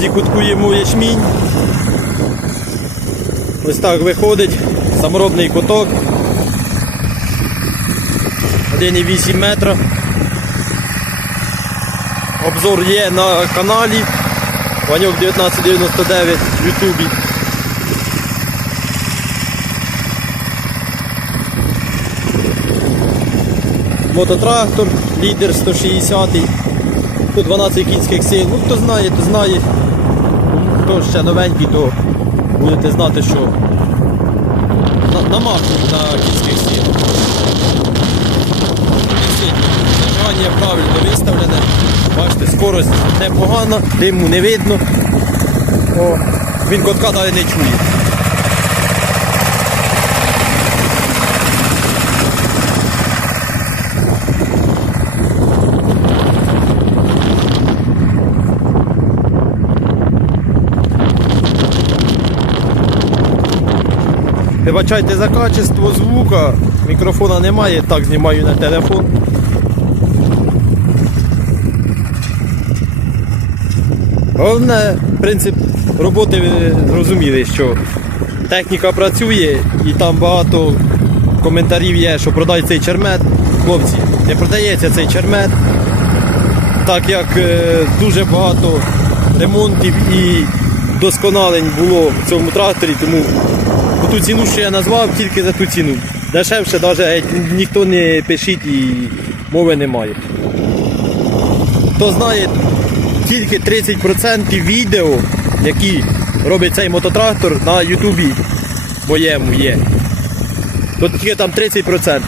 Зікуткуємо ячмінь. Ось так виходить, саморобний куток. 1,8 метра. Обзор є на каналі. Ваньок 1999 в Ютубі. Мототрактор, лідер 160-й. 12 кінських сил. Ну, Хто знає, то знає. Хто ще новенький, то будете знати, що на, на максимум на кінських сіл. Зажигання правильно виставлене. Бачите, скорость непогана, диму не видно. О, Він котка далі не чує. Вибачайте за качество звука, мікрофона немає, так знімаю на телефон. Головне, принцип роботи ви зрозуміли, що техніка працює і там багато коментарів є, що продай цей чермет. Хлопці, не продається цей чермет, так як е, дуже багато ремонтів і досконалень було в цьому тракторі, тому ту ціну, що я назвав, тільки за ту ціну. Дешевше навіть ніхто не пишіть і мови немає. Хто знає, тільки 30% відео, які робить цей мототрактор на Ютубі моєму є. То тільки там 30%.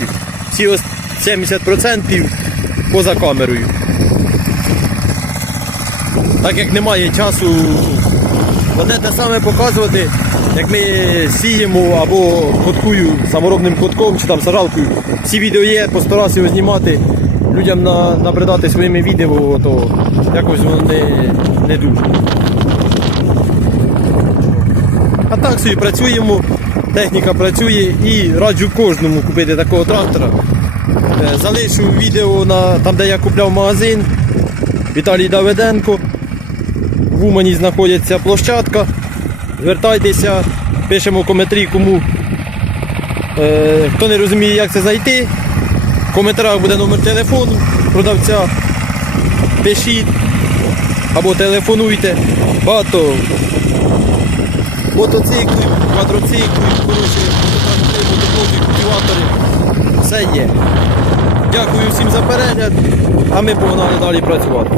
Всі ось 70% поза камерою. Так як немає часу одне те саме показувати, як ми сіємо або коткую саморобним котком чи там сажалкою. Всі відео є, постарався його знімати, людям на, набридати своїми відео, то якось воно не, не дуже. А так собі працюємо, техніка працює і раджу кожному купити такого трактора. Е, Залишу відео на, там, де я купляв магазин. Віталій Давиденко. В Умані знаходиться площадка. Звертайтеся, пишемо в коментарі, кому е, хто не розуміє, як це знайти. В коментарях буде номер телефону продавця. Пишіть або телефонуйте. Багато мотоциклів, квадроциклів, коротше, мототрактори, культиватори. Все є. Дякую всім за перегляд, а ми погнали далі працювати.